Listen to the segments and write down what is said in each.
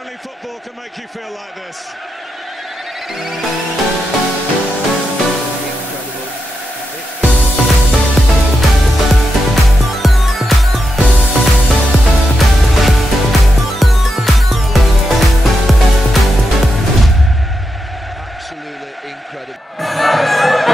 Only football can make you feel like this. Absolutely incredible.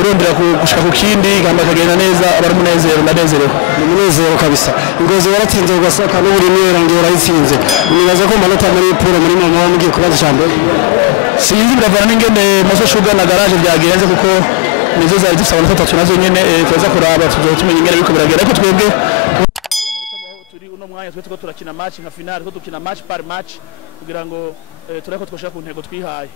urondera gushaka kukindi gamba kagenda neza abari munezero ndanezerewe munezero kabisa ingozi waratsinze ugasaka n'uburi mwera ngera yitsinze nibaza ko manota muri puro muri mama mugiye kubaza cyane sinzi biravana n'ingene maso shuga na garage byagenze kuko nizo zari zifite amanota 3 nazo nyene tuza kuraba tuzotumenya ingene biko biragera ariko twebwe turi uno mwanya twe turakina match nka finale tukina match par match kugira ngo tureko twashaka ku ntego twihaye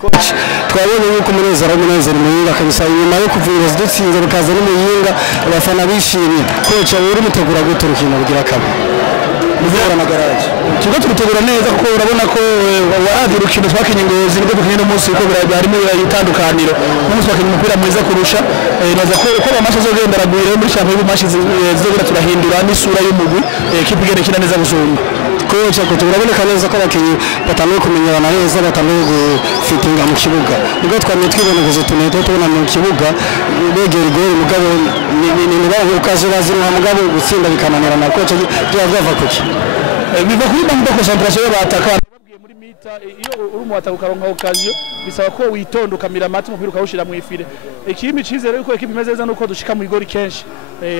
coach twabonye yuko munezero muyinga kabisa nyuma yo kuvuga zidutsinze bikaza n'umuyinga abafana bishimye coach uri mutegura guturukina kugira kabi muzera na garage tuko turutegura neza kuko urabona ko waradi urukino twakinye ngozi nibwo dukinye umunsi uko harimo itandukaniro umunsi twakinye umupira mwiza kurusha naza ko uko amasha zo genda ragwire muri champion y'umashi zizogera turahindura n'isura y'umugwi equipe igenda kina neza gusumba coach ko turaboneka neza ko abakinyi batanuye kumenyerana neza batanuye gufitinga mu kibuga nibwo twamye twibonekeza tuneto tubona mu kibuga begera igori mugabo ni baho ukazirazi mu mugabo gutsinda bikananira na coach byava kuki biva kuri bambo concentration y'abataka babwiye muri mita iyo uri mu bataka ukaronka occasion bisaba ko witonda ukamira amati umupira ukawushira mu ifire ikimi cizere yuko ekipe imeze neza nuko dushika mu igori kenshi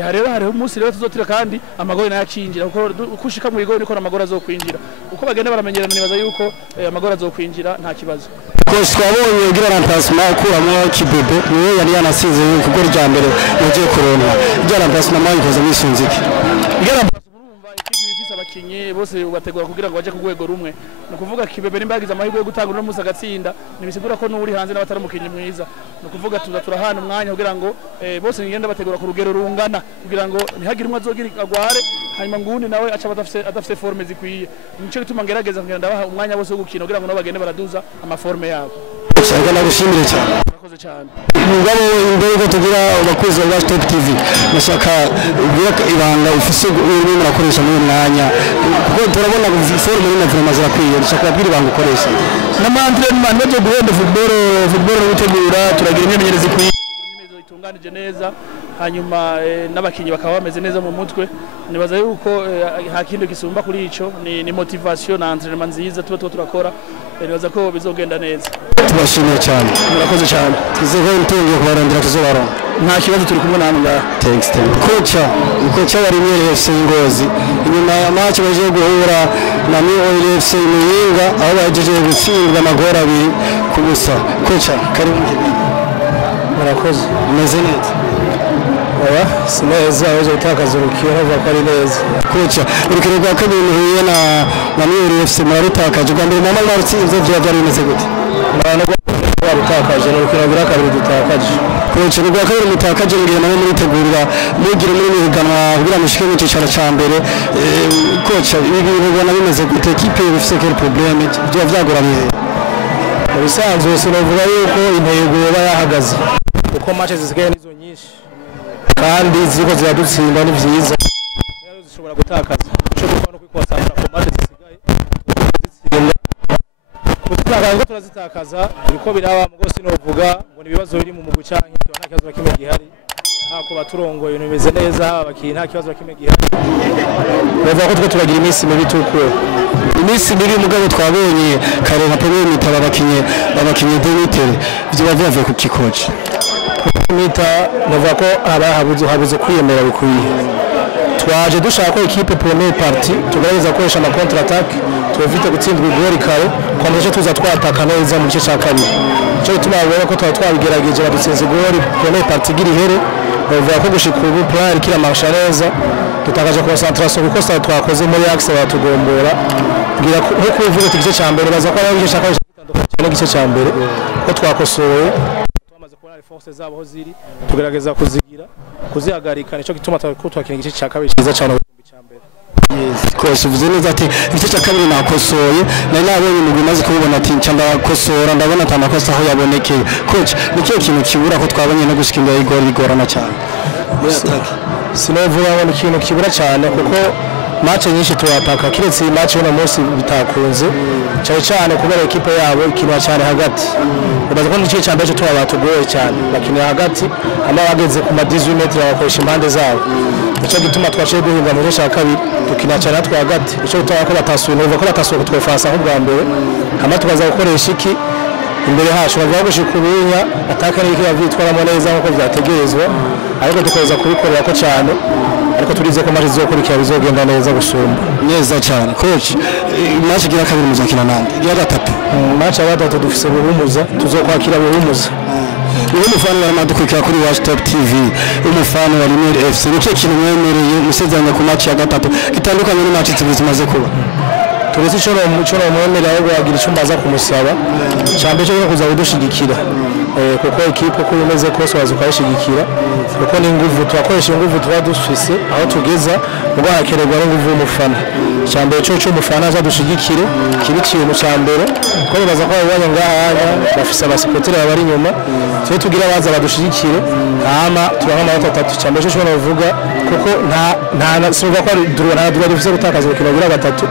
hariho umunsi rero tuzotira kandi amagori nayakinjira kuko kushika mu igori niko amagori azokwinjira uko bagenda baramenyerana nibaza yuko amagori azokwinjira nta kibazo coach twabonye ugira remplacement kuramo kibebe niwe yari yanasize kuko rya mbere yagiye kuronka rya remplacement mayikoze misunziki abakinyi bose bategura kugira ngo baje ku rwego rumwe no kuvuga kibebe nimbagiza amahirwe yo gutanga no musa gatsinda nibisigura ko n'uri hanze n'abatari mukinyi mwiza no kuvuga turahana umwanya kugira ngo bose ngenda bategura ku rugero rungana kugira ngo ntihagire umwe azogira agware hanyuma ngundi nawe aca adafite forme zikwiye nico gituma ngerageza kugira ndabaha umwanya bose wo gukina kugira ngo nabo bagende baraduza amaforme yabo cyangwa nagushimire cyane murakoze cyane mugabo imbere ko tugira abakozi ba Top TV nashaka ibanga ufise uri murakoresha muri mwanya kuko turabona forme muri vraiment zirakwiye nashaka kubwira ibanga ukoresha na entraînement n'ibyo guhenda football gutegura turagira imyenyerezi zikwiye itunganije neza hanyuma n'abakinyi bakaba bameze neza mu mutwe nibaza yuko nta kindi gisumba kuri ico ni motivation na entraînement nziza tuba turakora nibaza ko bizogenda neza tubashimiye cyane murakoze cyane twizeye intungiye kubarondera tuzobaronka nta kibazo turi kumwe namwe ngaha thanks coach bari muri FC Ngozi inyuma ya match baje guhura na FC Muyinga aho bajeje gutsindwa amagora abiri ku busa coach kari mu murakoze meze neza oya sineza aje gutakaza urukino hava ko ari neza coach urukino rwa kabiri muhuye na FC marutakaje rwa mbere mama marutsinze byari bimeze gute barutakaje urukino rwa kabiri dutakaje coach rwa kabiri mutakaje ngiye nawe muritegurira mugire muri mihiganwa kugira mushike mu cyicaro cya mbere coach ibi ubona bimeze gute equipe ifite quel problème byo byagoranye bisanzwe sinavuga yuko intego yaba yahagaze uko match zisigaye nizo nyinshi kandi ziko ziradutsinda ni byiza rero zishobora gutakaza cyo gukora no kwikonsantara ku match zisigaye zitsinda kutakaza turazitakaza biko biraba mu gose no vuga ngo ni bibazo biri mu mugu cyanke nta kibazo kimwe gihari hako baturongoye ibintu bimeze neza abakinnyi nta kibazo kimwe gihari bavuga ko twe turagira iminsi mibi tuko iminsi mibi mugabo twabonye kare nka premier mitaba abakinnyi demitere byo bavuye ku kikoci mita bavuga ko habuze kwiyemera bikwiye twaje dushaka ko equipe premier party tugerageza gukoresha ama contre attaque tubafite gutsindwa igori kare kwameje tuza twataka neza mu gice cya kabiri cyo bituma babona ko twabigerageje badutsinze igori premier party giri here bavuga ko gushika ubu plan kira marcha neza tutakaje concentration kuko sa twakoze muri axe batugombora ngira nko kuvuga igice cya mbere baza ko ari igice cya kabiri gitandukanye n'igice cya mbere ko twakosoye twamaze kubona force zabo ho ziri tugerageza kuzihagarika nico gituma twakina igice cya kabiri cyiza cyane cya mbere kose uvuze neza ati igice cya kabiri nakosoye nari nabonye umugwi maze kubibona ati nca kosora ndabona atamakosa aho yabonekeye coach nikiyo kintu kibura ko twabonye no gushika imbere y'igori bigorana cyane sinovuga ngo ikintu kibura cyane kuko match nyinshi turataka kiretse iyi match y'uno munsi bitakunze cyane kubera equipe yabo ikinwa cyane hagati ubaza ko n'igice cya mbere tuba batugoye cyane bakinira hagati ama bageze ku ma 18 metres bakoresha impande zabo nicyo gituma twaciye guhinga mu gice cya kabiri tukina cyane natwe hagati nicyo gituma ko batasuye n'uvuga ko batasuye kutwefasa aho bwa mbere hama tubaza gukoresha iki imbere hacu bavuga gushika ubunya ataka n'iki bavyitwaramo neza nkuko vyategerezwa ariko dukomeza kubikorera ko cyane ariko turize ko match zizokurikira bizogenda neza gusumba neza cyane coach match gira kabiri muzakina nande gira gatatu match ya gatatu dufise buhumuza tuzokwakira buhumuza uyu mufano wa madukurikira kuri Iwacu Top TV umufano wa LUMIERE FC nicyo kintu mwemereye musezeranya ku match ya gatatu itandukanye ni match zimaze kuba turetse icyo mwemerera aho bagira icyo mbaza kumusaba cyane cyo kuza kudushigikira kuko equipe ko imeze kose waza ukayishigikira kuko ni nguvu twakoresha inguvu tuba dufise aho tugeza ubwo hakenerwa n'inguvu y'umufana cyane cyo umufana aza dushigikire kibi kintu cyambere ko bibaza ko abanye ngaha bafise abasupporters bari inyuma cyo tugira baza badushigikire hama turaha amanota 3 cyane cyo bavuga kuko nta suba ko nta dufise gutakaza ukino gira gatatu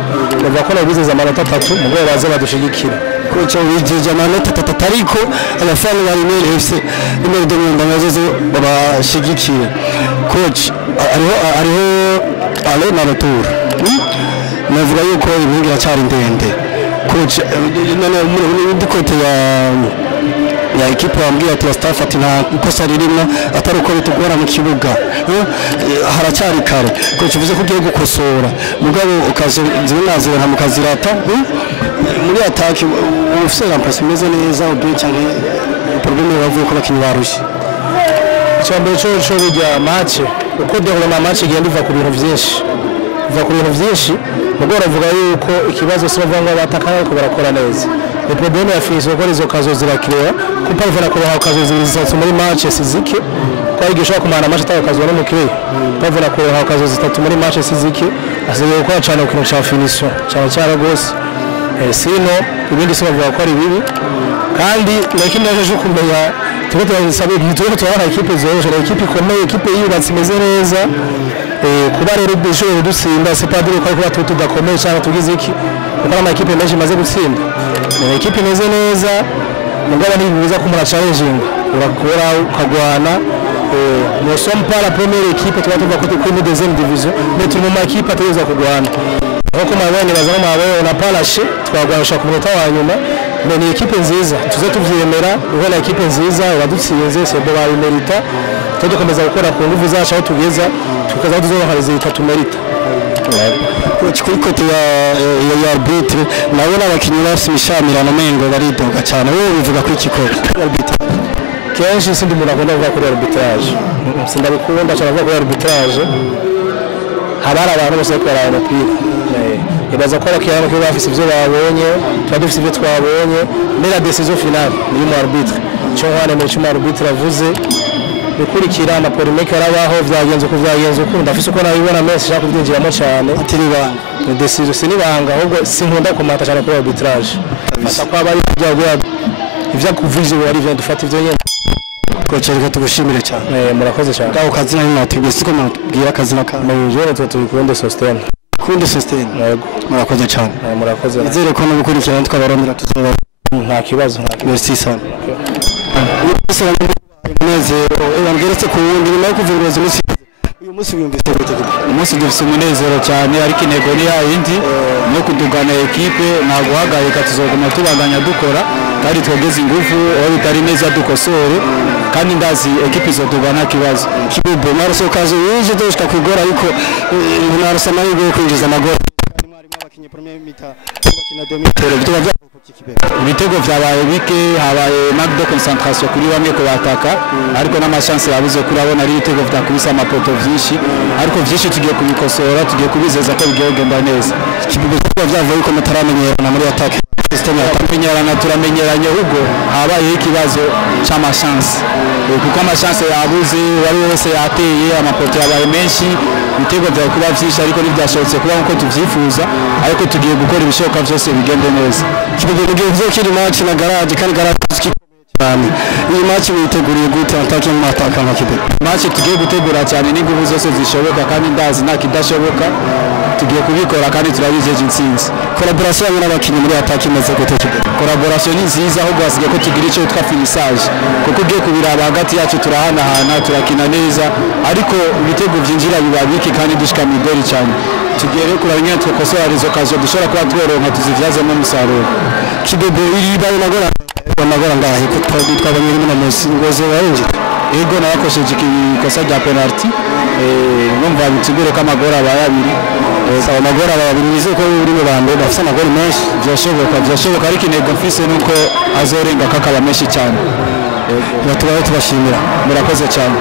bavuga ko nabizeza amanota 3 mugabo baza badushigikira kocha wijeje amanota 3 ariko abafana ba LUMIERE FC nimero domunda nazo babashigikire coach ariho ale na retour navuga yuko ibingira cyari ndende coach none muri dukote ya equipe wambwiye ati staff ati nta kosa ririmo atari uko bitugora mu kibuga haracyari kare coach uvuze ko ugiye gukosora mugabo ukaze nzinazira nta mukazirata muri attaque ufise remplace imeze neza uduye cyane problème bavuye ko bakinyi barushye cyambere cyo bijya match uko development match igenda iva ku bintu byinshi mugora avuga yuko ikibazo se bavanga bataka ariko barakora neza ni problème ya fisi ko izo kazo zirakira kuko bavana ko baho kazo zitatu muri match sizike ko yigisha kumana match atakazo no mukire bavana ko baho kazo zitatu muri match sizike asigaye ko cyane ku kintu cya finition cyane gose sino ibindi se bavuga ko ari bibi kandi nakindi naje kumenya tuko twasabe ntituko twabona equipe zoje na equipe ikomeye equipe yubatse imeze neza kuba rero dushoboye dutsinda c'est pas dire ko kuba tudakomeye cyane tugize iki kuko ama equipe menshi maze gutsinda equipe imeze neza mugaba ntibibuza ko mura challenging urakora ukagwana nous sommes pas la première équipe tuba tuva kuri une deuxième division mais tout le monde équipe ateza kugwana nko mabone bazana mabone on a pas lâché twagwanisha ku munota wa nyuma mais ni equipe nziza tuze tuvyemera ubona equipe nziza iradutsinze c'est bon bayimerita tudukomeza gukora ku nguvu zacu aho tugeza tukaza tuzoha resultat tumerita kuri kote ya arbitre nabona abakinyi bafite imishamirano mengo baridoga cyane wowe bivuga kuri kikoko arbitre kenshi sindi umuntu akunda kuvuga kuri arbitrage sindabikunda cyane kuvuga kuri arbitrage habara abantu bose bakora umupira ibaza ko abakiriya ko bafise ivyo babonye twadufise ivyo twabonye mais la décision finale ni mu arbitre cyo hane mu cyuma arbitre avuze bikurikira na polémique arabaho vyagenze uko ndafise uko nabibona message shaka kubyinjiramo cyane atiriba ni décision sinibanga ahubwo sinkunda komata cyane kuri arbitrage fata ko abari ivya kuvuze wari vya dufata ivyo nyene kocereka tugushimire cyane murakoze cyane gaho kazina ni natubwiye siko mubwira kazina ka mujere tubikunde sustain kunde sustain murakoze cyane murakoze izere ko nubukurikirana twabarondera tuzoba nta kibazo merci sana umunezero ngeretse ku wundi nyuma yo kuva ingozi uyu munsi wiyumvise gute? umunsi dufite umunezero cyane ariko intego ni yindi no kudugana ekipe nta guhagarika tuzoguma tubandanya dukora kandi twogeze ingufu aho bitari neza dukosore kandi ndazi ekipe izodugana kibazo Kibubo marasokazo yije doshka kwigora ariko ntarasa nayo yo kwinjiza amagoro kandi mwari mwabakinye premier mita bakina domitero bitwa ibitego vyabaye bike habaye manque de concentration kuri bamwe ko bataka ariko n'amachance yabuze kurabona ari ibitego vyakubisa amapoto vyinshi ariko vyinshi tugiye kubikosora tugiye kubizeza ko bigiye kugenda neza Kibubo vyavuye ko mutaramenyerana muri attaque system atamenyerana turamenyeranye ubwo habaye ikibazo c'amachance kuko amachance yabuze wari wese yateye amapoto yabaye menshi ibitego vya kuba vyinshi ariko ntivyashobotse kuba nko tuvyifuza ariko tugiye gukora ibishoboka vyose bigende neza Kibubo mugiye kuzokira match na garage kandi garage cyane iyi match witeguriye gute attaque mu attaque nka Kibubo match tugiye gutegura cyane n'ingufu zose zishoboka kandi ndazi nta kidashoboka tugiye kubikora kandi turabijeje intsinzi collaboration n'abakinyi muri attaque imeze gute Kibubo collaboration ni nziza ahubwo hasigaye ko tugira icyo twita finissage kuko ugiye kubiraba hagati yacu turahanahana turakina neza ariko ibitego byinjira biba biki kandi dushika mu igori cyane tugiye rero kuraba nyine twakosora izo kazo dushobora kuba tworonka tuzivyazemo umusaruro Kibubo iri bayo nagora ngahe ko twabanye muri munsi ngoze warenje ego narakosheje ikosa rya penalty numva bitugure ko amagora abaye abiri sawa amagora abaye abiri nizo ko uri mu bande bafite amagora menshi byashoboka ariko intego mfise nuko azorenga kakaba menshi cyane tubaye tubashimira murakoze cyane